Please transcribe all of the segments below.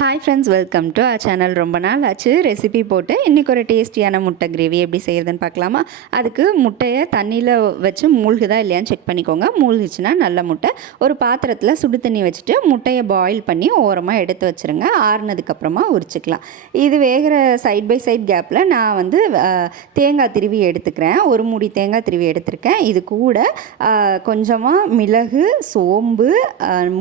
Hi friends, welcome to a channel. ரொம்ப நாள் ஆச்சு ரெசிபி போட்டு. இன்றைக்கி ஒரு டேஸ்டியான முட்டை கிரேவி எப்படி செய்கிறதுன்னு பார்க்கலாமா? அதுக்கு முட்டையை தண்ணியில் வச்சு மூழ்குதா இல்லையான்னு செக் பண்ணிக்கோங்க. மூழ்கிச்சுன்னா நல்ல முட்டை. ஒரு பாத்திரத்தில் சுடு தண்ணி வச்சுட்டு முட்டையை பாயில் பண்ணி ஓரமாக எடுத்து வச்சுருங்க. ஆறுனதுக்கப்புறமா உரிச்சிக்கலாம். இது வேகிற சைட் பை சைட் கேப்பில் நான் தேங்காய் திருவி எடுத்துக்கிறேன். ஒரு மூடி தேங்காய் திருவி எடுத்திருக்கேன். இது கூட கொஞ்சமாக மிளகு, சோம்பு,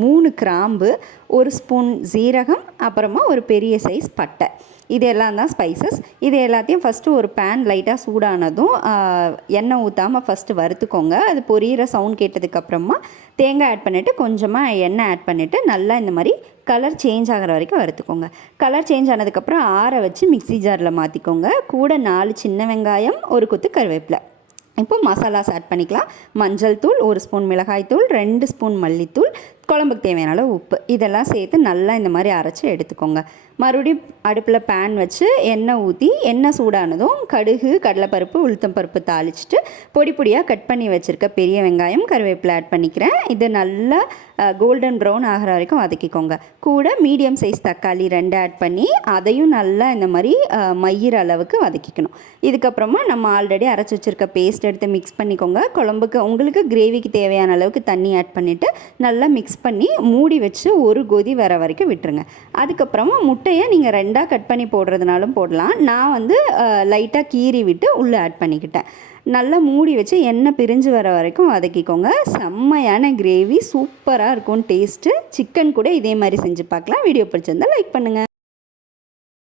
3 கிராம்பு, 1 ஸ்பூன் ஜீரகம், அப்புறமா ஒரு பெரிய சைஸ் பட்டை. இது எல்லாம் தான் ஸ்பைசஸ். இது எல்லாத்தையும் ஃபஸ்ட்டு ஒரு பேன் லைட்டாக சூடானதும் எண்ணெய் ஊற்றாமல் ஃபஸ்ட்டு வறுத்துக்கோங்க. அது பொரியிற சவுண்ட் கேட்டதுக்கப்புறமா தேங்காய் ஆட் பண்ணிவிட்டு கொஞ்சமாக எண்ணெய் ஆட் பண்ணிவிட்டு நல்லா இந்த மாதிரி கலர் சேஞ்ச் ஆகிற வரைக்கும் வறுத்துக்கோங்க. கலர் சேஞ்ச் ஆனதுக்கப்புறம் ஆற வச்சு மிக்ஸி ஜாரில் மாற்றிக்கோங்க. கூட 4 சின்ன வெங்காயம், ஒரு கொத்து கருவேப்பிலை. இப்போ மசாலாஸ் ஆட் பண்ணிக்கலாம். மஞ்சள் தூள், 1 ஸ்பூன் மிளகாய் தூள், 2 ஸ்பூன் மல்லித்தூள், குழம்புக்கு தேவையான அளவு உப்பு, இதெல்லாம் சேர்த்து நல்லா இந்த மாதிரி அரைச்சி எடுத்துக்கோங்க. மறுபடியும் அடுப்பில் பேன் வச்சு எண்ணெய் ஊற்றி எண்ணெய் சூடானதும் கடுகு, கடலைப்பருப்பு, உளுத்தம்பருப்பு தாளிச்சிட்டு பொடி பொடியாக கட் பண்ணி வச்சுருக்க பெரிய வெங்காயம், கருவேப்பிலை ஆட் பண்ணிக்கிறேன். இது நல்லா கோல்டன் ப்ரௌன் ஆகிற வரைக்கும் வதக்கிக்கோங்க. கூட மீடியம் சைஸ் தக்காளி 2 ஆட் பண்ணி அதையும் நல்லா இந்த மாதிரி மயிற அளவுக்கு வதக்கிக்கணும். இதுக்கப்புறமா நம்ம ஆல்ரெடி அரைச்சி வச்சுருக்க பேஸ்ட் எடுத்து மிக்ஸ் பண்ணிக்கோங்க. குழம்புக்கு உங்களுக்கு கிரேவிக்கு தேவையான அளவுக்கு தண்ணி ஆட் பண்ணிவிட்டு நல்லா மிக்ஸ் பண்ணி மூடி வச்சு ஒரு கொதி வர வரைக்கும் விட்டுருங்க. அதுக்கப்புறமா முட்டையை நீங்கள் 2ஆக கட் பண்ணி போடுறதுனாலும் போடலாம். நான் லைட்டாக கீறி விட்டு உள்ளே ஆட் பண்ணிக்கிட்டேன். நல்லா மூடி வச்சு எண்ணெய் பிரிஞ்சு வர வரைக்கும் வதக்கிக்கோங்க. செம்மையான கிரேவி, சூப்பராக இருக்கும் டேஸ்ட்டு. சிக்கன் கூட இதே மாதிரி செஞ்சு பார்க்கலாம். வீடியோ பிடிச்சிருந்தால் லைக் பண்ணுங்கள்.